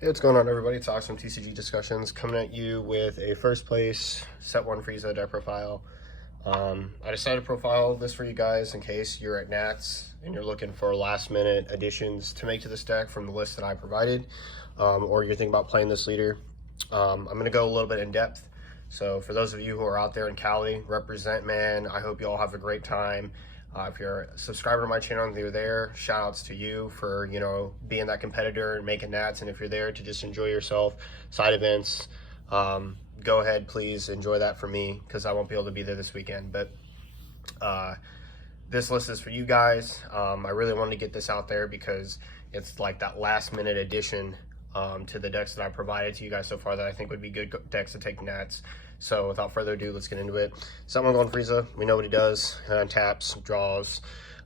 Hey, what's going on, everybody? It's Awesome TCG Discussions coming at you with a first place set 1 Frieza deck profile. I decided to profile this for you guys in case you're at Nats and you're looking for last minute additions to make to this deck from the list that I provided, or you're thinking about playing this leader. I'm going to go a little bit in depth. So for those of you who are out there in Cali, represent, man. I hope you all have a great time. If you're a subscriber to my channel and you're there, shout outs to you for, being that competitor and making nats. And if you're there to just enjoy yourself, side events, go ahead, please enjoy that for me because I won't be able to be there this weekend. But this list is for you guys. I really wanted to get this out there because it's like that last minute addition to the decks that I provided to you guys so far that I think would be good decks to take nats. So without further ado, let's get into it. Someone going Frieza, we know what he does. Taps, draws,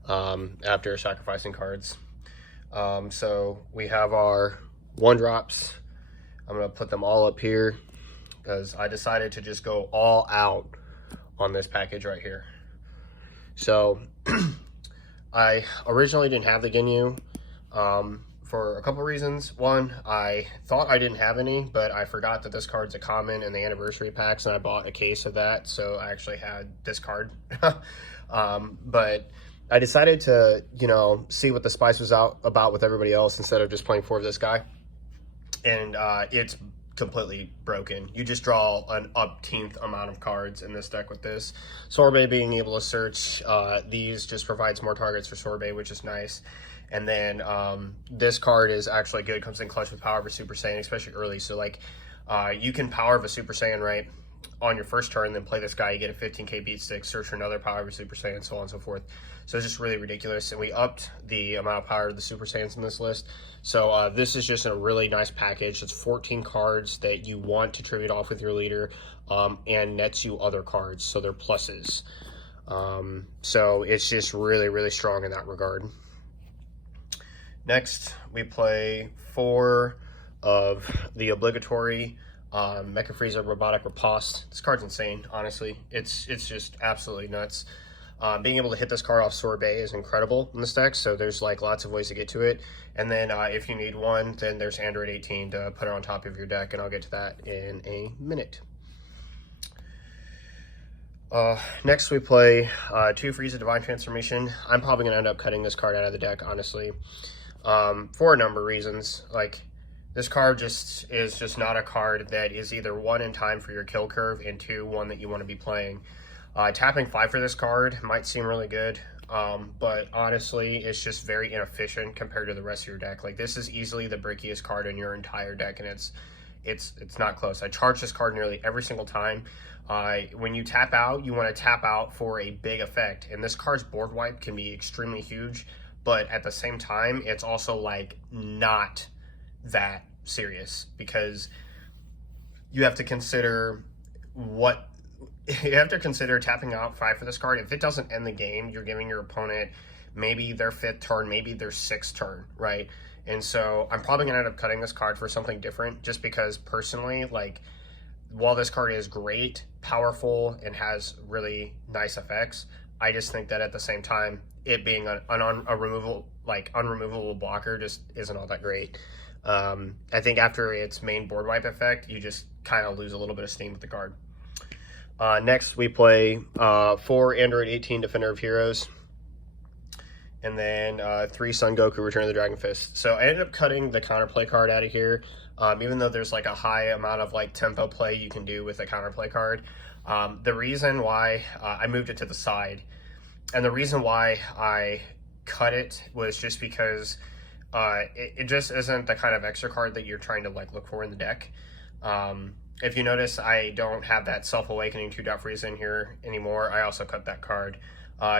after sacrificing cards. So we have our 1-drops. I'm gonna put them all up here because I decided to just go all out on this package right here. So I originally didn't have the Ginyu for a couple reasons. One, I thought I didn't have any, but I forgot that this card's a common in the anniversary packs, and I bought a case of that, so I actually had this card. But I decided to, see what the spice was about with everybody else instead of just playing for this guy. And it's completely broken. You just draw an umpteenth amount of cards in this deck with this. Sorbet being able to search these just provides more targets for Sorbet, which is nice. And then this card is actually good, comes in clutch with Power of a Super Saiyan, especially early. So like you can Power of a Super Saiyan right on your first turn, then play this guy, you get a 15k beat stick, search for another Power of a Super Saiyan, so on and so forth. So it's just really ridiculous. And we upped the amount of power of the Super Saiyans in this list. So this is just a really nice package. It's 14 cards that you want to tribute off with your leader and nets you other cards. So they're pluses. So it's just really, really strong in that regard. Next, we play 4 of the obligatory Mecha Frieza Robotic Riposte. This card's insane, honestly. It's just absolutely nuts. Being able to hit this card off Sorbet is incredible in this deck, so there's like lots of ways to get to it. And then if you need one, then there's Android 18 to put it on top of your deck, and I'll get to that in a minute. Next we play 2 Frieza Divine Transformation. I'm probably going to end up cutting this card out of the deck, honestly. For a number of reasons. Like, this card is just not a card that is either 1 in time for your kill curve and 2, one that you want to be playing. Tapping 5 for this card might seem really good, but honestly it's just very inefficient compared to the rest of your deck. Like, this is easily the brickiest card in your entire deck, and it's not close. I charge this card nearly every single time. When you tap out, you want to tap out for a big effect, and this card's board wipe can be extremely huge, but at the same time, it's also like not that serious because you have to consider tapping out 5 for this card. If it doesn't end the game, you're giving your opponent maybe their 5th turn, maybe their 6th turn, right? And so I'm probably gonna end up cutting this card for something different just because personally, like, while this card is great, powerful, and has really nice effects, I just think that at the same time, it being an unremovable blocker just isn't all that great. I think after its main board wipe effect, you just kind of lose a little bit of steam with the card. Next, we play 4 Android 18 Defender of Heroes, and then 3 Son Goku Return of the Dragon Fist. So I ended up cutting the counterplay card out of here, even though there's like a high amount of like tempo play you can do with a counterplay card. The reason why I moved it to the side, and the reason why I cut it was just because it just isn't the kind of extra card that you're trying to like look for in the deck. If you notice, I don't have that Self-Awakening 2-Dot Frieza in here anymore. I also cut that card.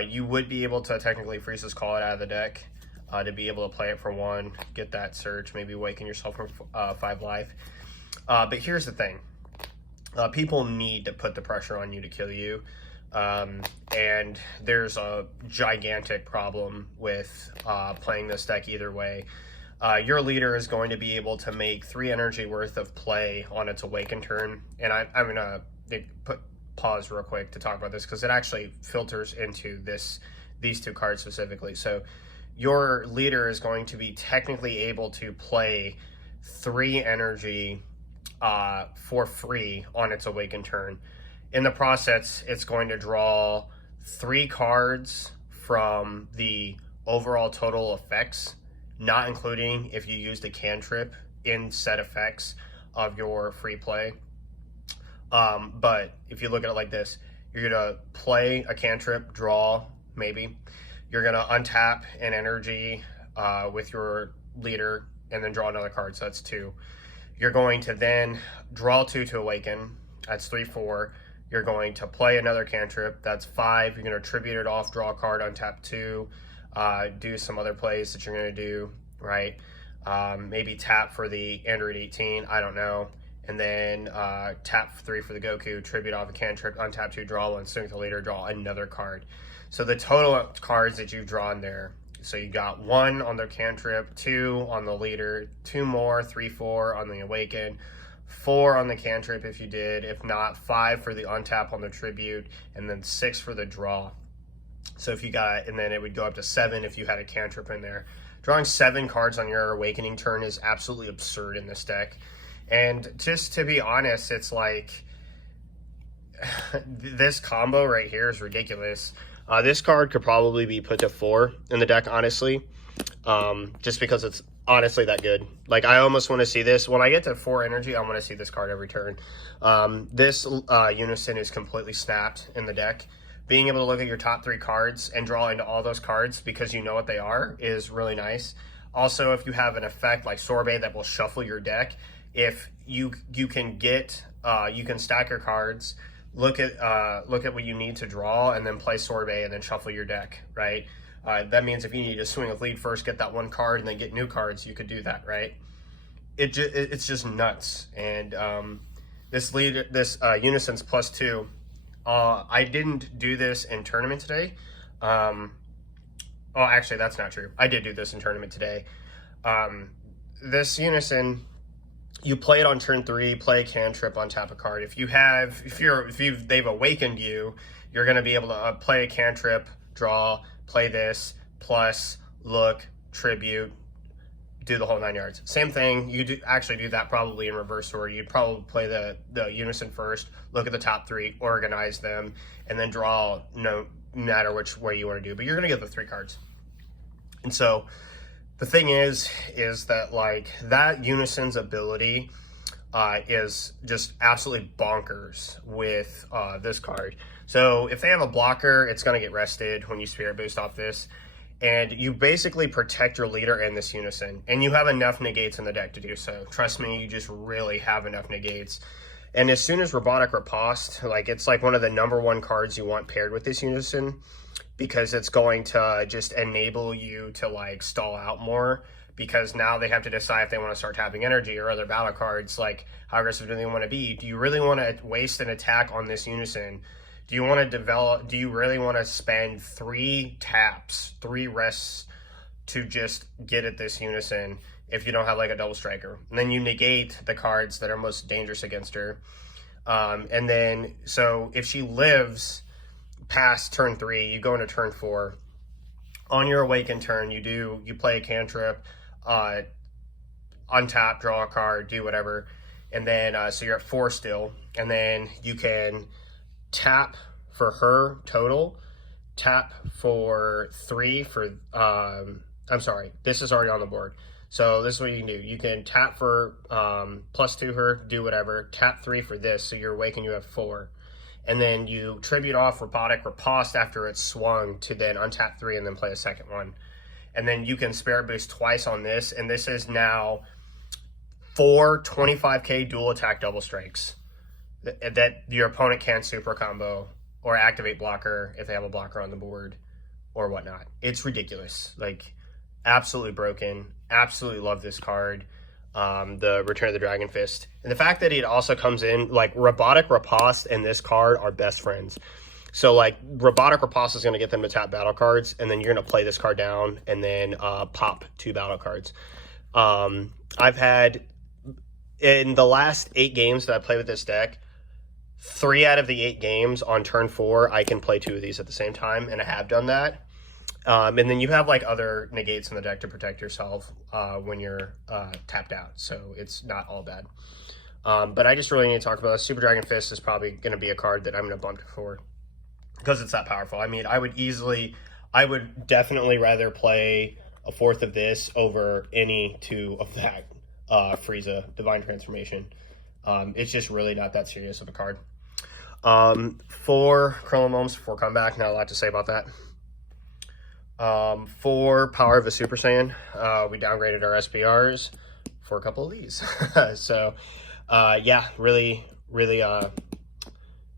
You would be able to technically Frieza's Call it out of the deck to be able to play it for 1, get that search, maybe awaken yourself from 5 life. But here's the thing. People need to put the pressure on you to kill you. And there's a gigantic problem with playing this deck either way. Your leader is going to be able to make 3 energy worth of play on its awaken turn, and I'm gonna pause real quick to talk about this because it actually filters into these 2 cards specifically. So your leader is going to be technically able to play 3 energy for free on its awaken turn. In the process, it's going to draw 3 cards from the overall total effects, not including if you used a cantrip in set effects of your free play. But if you look at it like this, you're gonna play a cantrip, draw, maybe. You're gonna untap an energy with your leader and then draw another card, so that's 2. You're going to then draw 2 to awaken, that's 3, 4. You're going to play another cantrip, that's 5. You're gonna tribute it off, draw a card, untap 2, do some other plays that you're gonna do, right? Maybe tap for the Android 18, I don't know. And then tap 3 for the Goku, tribute off a cantrip, untap 2, draw 1, swing with the leader, draw another card. So the total cards that you've drawn there, so you got 1 on the cantrip, 2 on the leader, 2 more, 3, 4 on the awaken, 4 on the cantrip if you did, if not 5 for the untap on the tribute, and then 6 for the draw. So if you got, and then it would go up to 7 if you had a cantrip in there. Drawing 7 cards on your awakening turn is absolutely absurd in this deck. And just to be honest, it's like this combo right here is ridiculous. This card could probably be put to 4 in the deck, honestly, just because it's honestly that good. Like, I almost want to see this. When I get to 4 energy, I want to see this card every turn. This Unison is completely snapped in the deck. Being able to look at your top 3 cards and draw into all those cards because you know what they are is really nice. Also, if you have an effect like Sorbet that will shuffle your deck, if you can get you can stack your cards, look at what you need to draw, and then play Sorbet and then shuffle your deck, right? That means if you need to swing with lead first, get that 1 card, and then get new cards, you could do that, right? It's just nuts. And this Unison's +2. I didn't do this in tournament today. Oh, actually, that's not true. I did do this in tournament today. This Unison, you play it on turn 3, play a cantrip, untap a card. If they've awakened you, you're going to be able to play a cantrip, draw, play this, plus look, tribute, do the whole 9 yards. Same thing, you actually do that probably in reverse order. You'd probably play the Unison first, look at the top 3, organize them, and then draw, no matter which way you want to do. But you're going to get the 3 cards. And so the thing is that, like, that Unison's ability is just absolutely bonkers with this card. So if they have a blocker, it's going to get rested when you Spirit Boost off this. And you basically protect your leader and this Unison. And you have enough negates in the deck to do so. Trust me, you just really have enough negates. And as soon as Robotic Riposte, like, it's like one of the #1 cards you want paired with this Unison, because it's going to just enable you to, like, stall out more, because now they have to decide if they want to start tapping energy or other battle cards. Like, how aggressive do they want to be? Do you really want to waste an attack on this Unison? Do you really want to spend 3 taps, 3 rests to just get at this Unison if you don't have, like, a double striker? And then you negate the cards that are most dangerous against her. And then, so if she lives past turn 3, you go into turn 4. On your awaken turn, you play a cantrip, untap, draw a card, do whatever, and then so you're at 4 still, and then you can tap for her total, tap for 3 for I'm sorry, this is already on the board. So this is what you can do. You can tap for +2 her, do whatever, tap 3 for this, so you're awaken, you have 4. And then you tribute off Robotic Riposte after it's swung to then untap 3 and then play a second one. And then you can Spirit Boost twice on this, and this is now 4 25k dual attack double strikes that your opponent can super combo or activate blocker if they have a blocker on the board or whatnot. It's ridiculous. Like, absolutely broken. Absolutely love this card. The Return of the Dragon Fist. And the fact that it also comes in, like, Robotic Riposte and this card are best friends. So, like, Robotic Riposte is going to get them to tap battle cards, and then you're going to play this card down and then pop 2 battle cards. I've had, in the last 8 games that I played with this deck, 3 out of the 8 games on turn 4, I can play 2 of these at the same time, and I have done that. And then you have like other negates in the deck to protect yourself when you're tapped out, so it's not all bad. But I just really need to talk about Super Dragon Fist is probably going to be a card that I'm going to bump for because it's that powerful. I mean, I would definitely rather play a fourth of this over any two of that Frieza Divine Transformation. It's just really not that serious of a card. For Chronomomes, before comeback, not a lot to say about that. For Power of a Super Saiyan, we downgraded our SCRs for a couple of these. So, yeah, really,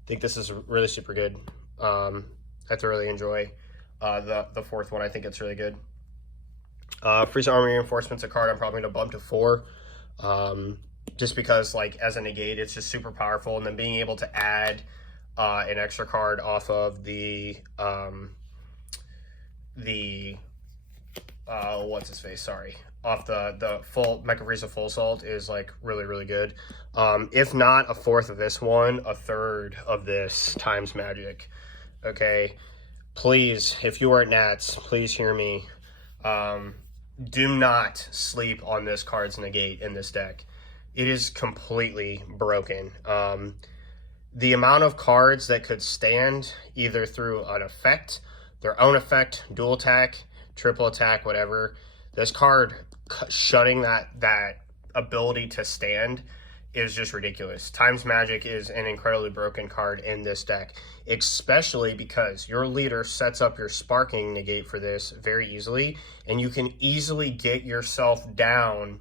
think this is really super good. I have to really enjoy the fourth one. I think it's really good. Frieza Army Reinforcement's a card I'm probably going to bump to 4. Just because, like, as a negate, it's just super powerful. And then being able to add an extra card off of the what's his face? Sorry. Off the full Mecha Frieza Full Assault is, like, really good. If not a fourth of this one, a third of this times magic. Okay? Please, if you are at Nats, please hear me. Do not sleep on this card's negate in this deck. It is completely broken. The amount of cards that could stand either through an effect, their own effect, dual attack, triple attack, whatever. This card shutting that ability to stand is just ridiculous. Times Magic is an incredibly broken card in this deck, especially because your leader sets up your sparking negate for this very easily, and you can easily get yourself down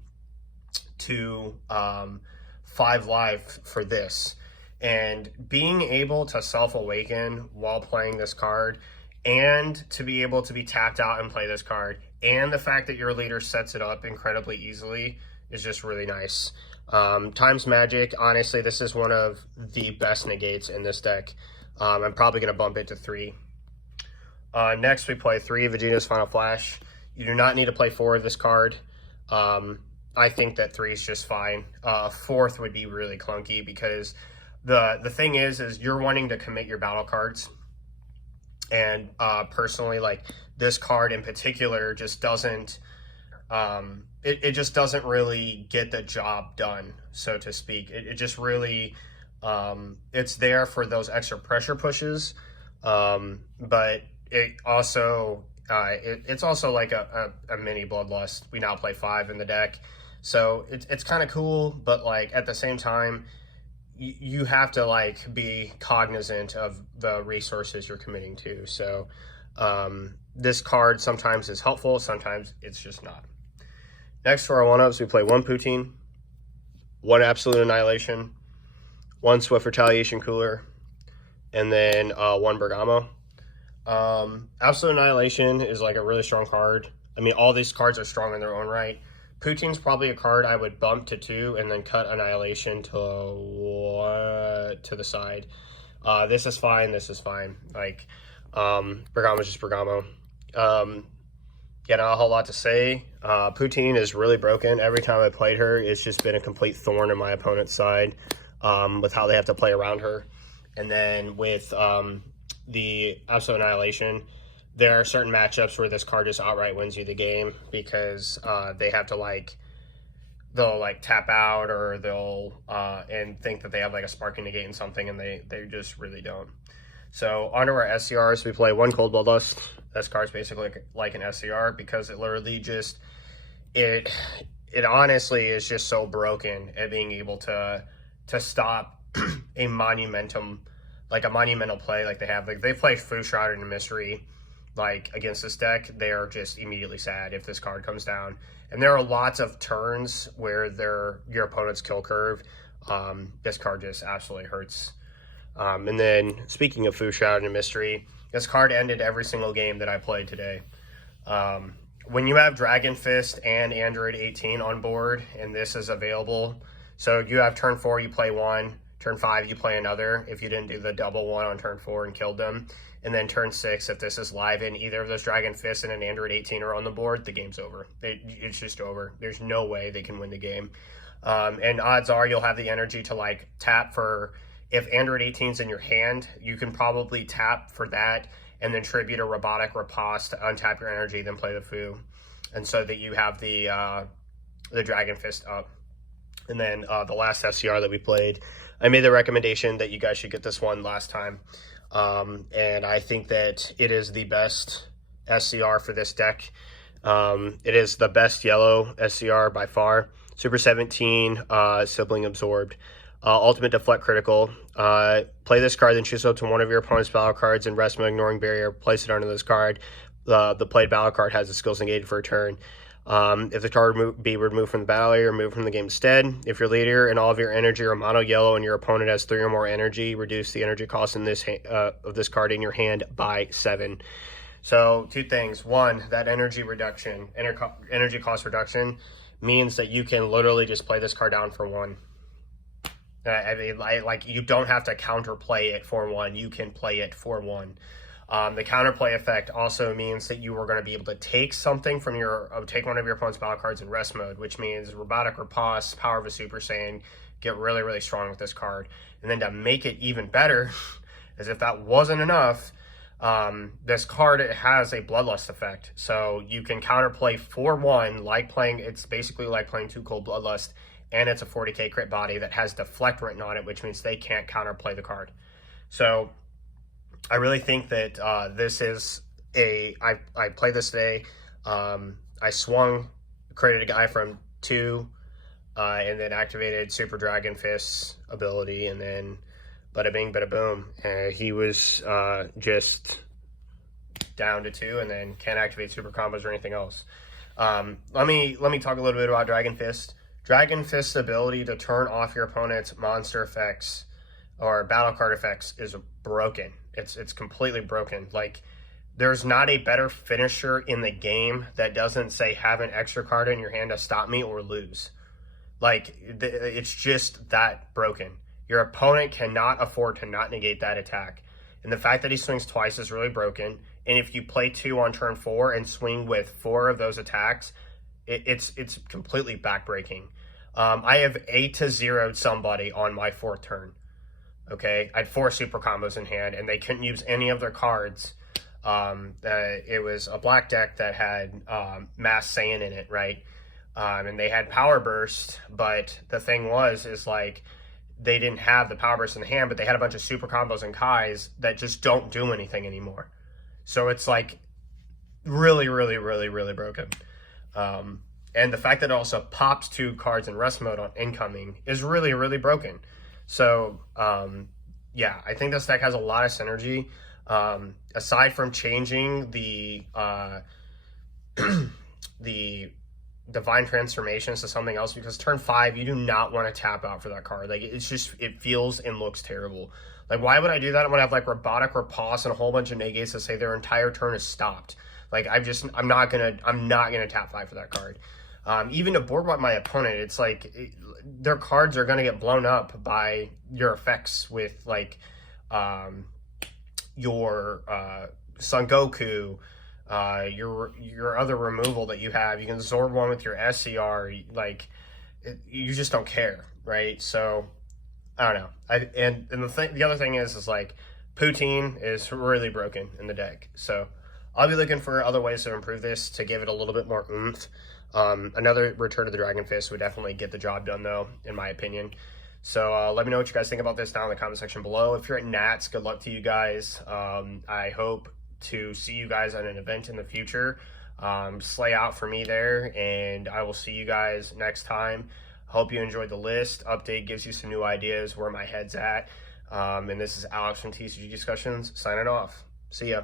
to 5 life for this. And being able to self-awaken while playing this card, and to be able to be tapped out and play this card, and the fact that your leader sets it up incredibly easily is just really nice. Times Magic, honestly, this is one of the best negates in this deck. I'm probably going to bump it to 3. Next, we play 3 Vegeta's Final Flash. You do not need to play 4 of this card. I think that 3 is just fine. 4th would be really clunky because the thing is you're wanting to commit your battle cards. And personally, like, this card in particular just doesn't... It just doesn't really get the job done, so to speak. It just really, it's there for those extra pressure pushes, but it also, it's also like a mini Bloodlust. We now play 5 in the deck, so it's kind of cool, but, like, at the same time, you have to, like, be cognizant of the resources you're committing to. So this card sometimes is helpful, sometimes it's just not. Next, for our one-ups, we play 1 Poutine, 1 Absolute Annihilation, 1 Swift Retaliation Cooler, and then 1 Bergamo. Absolute Annihilation is, like, a really strong card. I mean, all these cards are strong in their own right. Poutine's probably a card I would bump to 2 and then cut Annihilation to the side. This is fine. This is fine. Like, Bergamo's just Bergamo. Yeah, not a whole lot to say. Poutine is really broken. Every time I played her, it's just been a complete thorn in my opponent's side with how they have to play around her. And then with the Absolute Annihilation, there are certain matchups where this card just outright wins you the game because they have to, they'll tap out, or they'll and think that they have like a sparking negate and something, and they just really don't. So onto our SCRs, we play 1 Cold Bloodlust. This card's basically like an SCR because it literally just, it honestly is just so broken at being able to stop a monumental play like they have. Like, they play Fu Shrouded in Mystery, like, against this deck. They are just immediately sad if this card comes down. And there are lots of turns where your opponent's kill curve. This card just absolutely hurts. And then, speaking of Fu Shrouded in Mystery, this card ended every single game that I played today. When you have Dragon Fist and Android 18 on board, and this is available, so you have turn 4, you play 1, turn 5, you play another, if you didn't do the double 1 on turn 4 and killed them, and then turn 6, if this is live and either of those Dragon Fists and an Android 18 are on the board, the game's over. It's just over. There's no way they can win the game. And odds are you'll have the energy to, tap for... If Android 18's in your hand, you can probably tap for that and then tribute a robotic riposte to untap your energy, then play the Fu, and so that you have the Dragon Fist up. And then the last SCR that we played, I made the recommendation that you guys should get this one last time, and I think that it is the best SCR for this deck. It is the best yellow SCR by far. Super 17, Sibling Absorbed. Ultimate Deflect Critical. Play this card, then choose up to one of your opponent's battle cards and rest mode, ignoring barrier. Place it under this card. The played battle card has the skills negated for a turn. If the card be removed from the battle area, removed from the game instead. If your leader and all of your energy are mono yellow and your opponent has 3 or more energy, reduce the energy cost in this of this card in your hand by 7. So 2 things. 1, that energy reduction, energy cost reduction, means that you can literally just play this card down for 1. I mean, like you don't have to counterplay it for 1. You can play it for 1. The counterplay effect also means that you are going to be able to take something from take one of your opponent's battle cards in rest mode, which means Robotic Riposte, Power of a Super Saiyan, get really, really strong with this card. And then to make it even better, as if that wasn't enough, this card has a Bloodlust effect. So you can counterplay for 1, it's basically like playing 2 Cold Bloodlust, and it's a 40k crit body that has Deflect written on it, which means they can't counterplay the card. So I really think that this is I played this today. I swung, created a guy from 2, and then activated Super Dragon Fist's ability, and then bada bing, bada boom. He was just down to 2, and then can't activate super combos or anything else. Let me talk a little bit about Dragon Fist. Dragon Fist's ability to turn off your opponent's monster effects or battle card effects is broken. It's completely broken. Like, there's not a better finisher in the game that doesn't say have an extra card in your hand to stop me or lose. Like, it's just that broken. Your opponent cannot afford to not negate that attack. And the fact that he swings twice is really broken. And if you play 2 on turn 4 and swing with 4 of those attacks, it's completely backbreaking. I have 8-0'd somebody on my 4th turn. Okay, I had 4 super combos in hand, and they couldn't use any of their cards. It was a black deck that had Mass Saiyan in it, right? And they had Power Burst, but the thing is like, they didn't have the Power Burst in the hand, but they had a bunch of super combos and Kais that just don't do anything anymore. So it's like really, really, really, really broken. And the fact that it also pops 2 cards in rest mode on incoming is really, really broken. So, yeah, I think this deck has a lot of synergy. Aside from changing the Divine Transformations to something else, because turn 5, you do not want to tap out for that card. Like, it feels and looks terrible. Like, why would I do that when I have, like, Robotic Riposte and a whole bunch of negates that say their entire turn is stopped? Like, I'm not gonna tap 5 for that card. Even to board wipe my opponent, it's like their cards are going to get blown up by your effects with, like, your Son Goku, your other removal that you have. You can absorb one with your SCR. Like, you just don't care, right? So I don't know. And the other thing is like, Poutine is really broken in the deck. So I'll be looking for other ways to improve this to give it a little bit more oomph. Another Return of the Dragon Fist would definitely get the job done, though, in my opinion. So let me know what you guys think about this down in the comment section below. If you're at Nats, good luck to you guys. I hope to see you guys at an event in the future. Slay out for me there, and I will see you guys next time. Hope you enjoyed the list. Update gives you some new ideas where my head's at. And this is Alex from TCG Discussions signing off. See ya.